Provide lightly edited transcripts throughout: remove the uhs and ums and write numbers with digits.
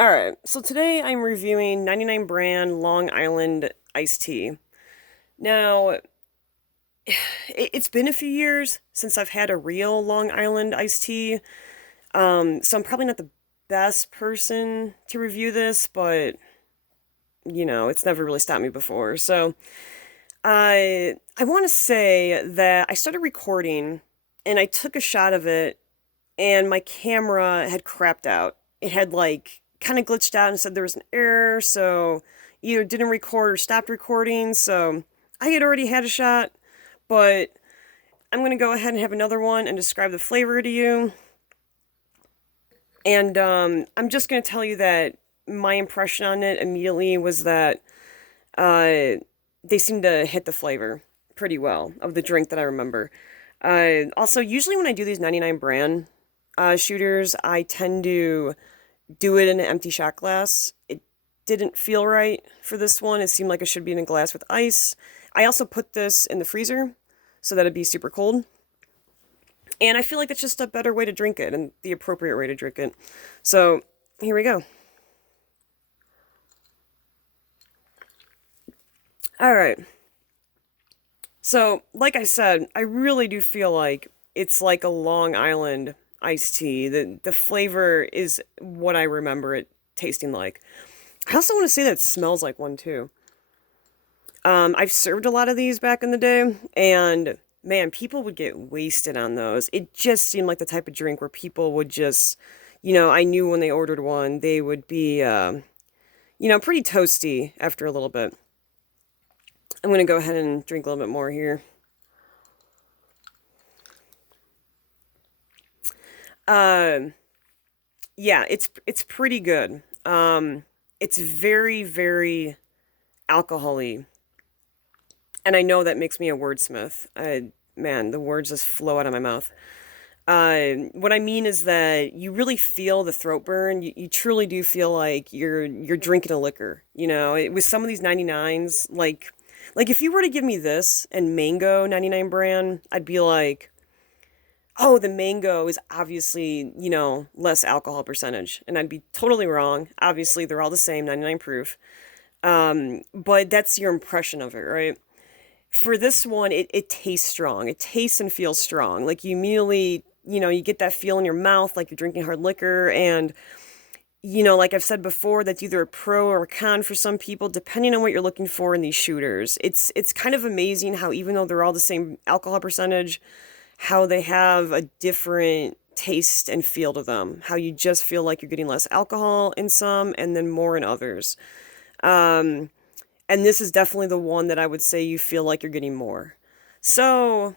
Alright, so today I'm reviewing 99 brand Long Island iced tea. Now, it's been a few years since I've had a real Long Island iced tea, so I'm probably not the best person to review this, but it's never really stopped me before. So, I want to say that I started recording and I took a shot of it and my camera had crapped out. It had like kind of glitched out and said there was an error, so either didn't record or stopped recording. So I had already had a shot, but I'm going to go ahead and have another one and describe the flavor to you. And I'm just going to tell you that my impression on it immediately was that uh, they seem to hit the flavor pretty well of the drink that I remember. Also, usually when I do these 99 brand shooters, I tend to do it in an empty shot glass. It didn't feel right for this one. It seemed like it should be in a glass with ice. I also put this in the freezer so that it'd be super cold. And I feel like it's just a better way to drink it and the appropriate way to drink it. So here we go. All right. So, like I said, I really do feel like it's like a Long Island iced tea. The flavor is what I remember it tasting like. I also want to say that it smells like one too. I've served a lot of these back in the day, and man, people would get wasted on those. It just seemed like the type of drink where people would just, I knew when they ordered one, they would be, pretty toasty after a little bit. I'm gonna go ahead and drink a little bit more here. Um, yeah, it's pretty good. It's very, very alcoholy, and I know that makes me a wordsmith. Man, the words just flow out of my mouth. What I mean is that you really feel the throat burn. You truly do feel like you're drinking a liquor. With some of these 99s, like if you were to give me this and mango 99 brand, I'd be like, oh, the mango is obviously, less alcohol percentage. And I'd be totally wrong. Obviously, they're all the same, 99 proof. But that's your impression of it, right? For this one, it tastes strong. It tastes and feels strong. Like you immediately, you get that feel in your mouth like you're drinking hard liquor. And, like I've said before, that's either a pro or a con for some people, depending on what you're looking for in these shooters. It's kind of amazing how even though they're all the same alcohol percentage, how they have a different taste and feel to them. How you just feel like you're getting less alcohol in some and then more in others. Um, and this is definitely the one that I would say you feel like you're getting more. So,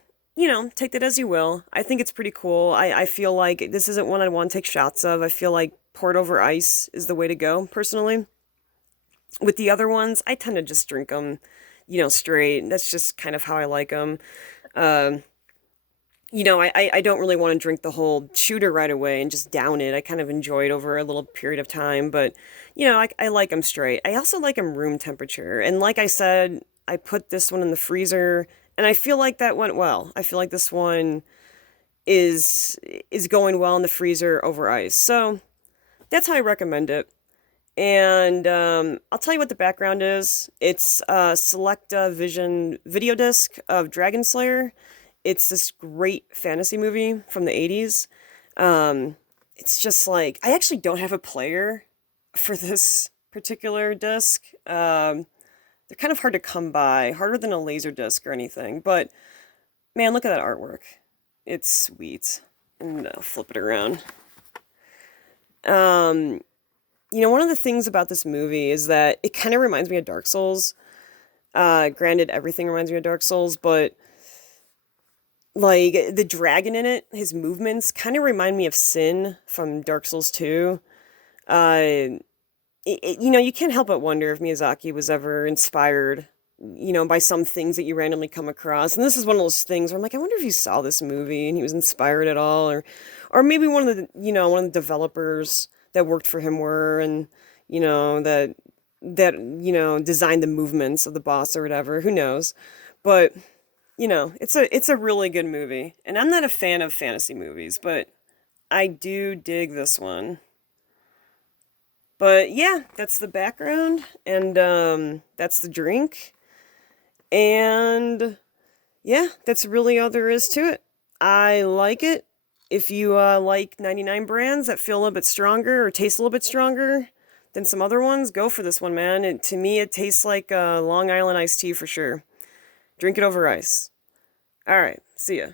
take that as you will. I think it's pretty cool. I feel like this isn't one I want to take shots of. I feel like poured over ice is the way to go, personally. With the other ones, I tend to just drink them, straight. That's just kind of how I like them. Um, I don't really want to drink the whole shooter right away and just down it. I kind of enjoy it over a little period of time, but, I like them straight. I also like them room temperature. And like I said, I put this one in the freezer, and I feel like that went well. I feel like this one is is going well in the freezer over ice. So that's how I recommend it. And I'll tell you what the background is. It's a Selecta Vision video disc of Dragonslayer. It's this great fantasy movie from the 80s. Um, it's just like, I actually don't have a player for this particular disc. They're kind of hard to come by, harder than a laser disc or anything. But man, look at that artwork. It's sweet. And flip it around. Um, one of the things about this movie is that it kind of reminds me of Dark Souls. Granted, everything reminds me of Dark Souls, but like the dragon in it, his movements kind of remind me of Sin from Dark Souls 2. Uh, you can't help but wonder if Miyazaki was ever inspired, by some things that you randomly come across. And this is one of those things where I'm like, I wonder if he saw this movie and he was inspired at all, or maybe one of the developers that worked for him were, and that designed the movements of the boss or whatever. Who knows? But it's a really good movie, and I'm not a fan of fantasy movies, but I do dig this one. But yeah, that's the background, and that's the drink. And yeah, that's really all there is to it. I like it. If you like 99 brands that feel a little bit stronger or taste a little bit stronger than some other ones, go for this one, man. To me, it tastes like Long Island iced tea for sure. Drink it over ice. All right, see ya.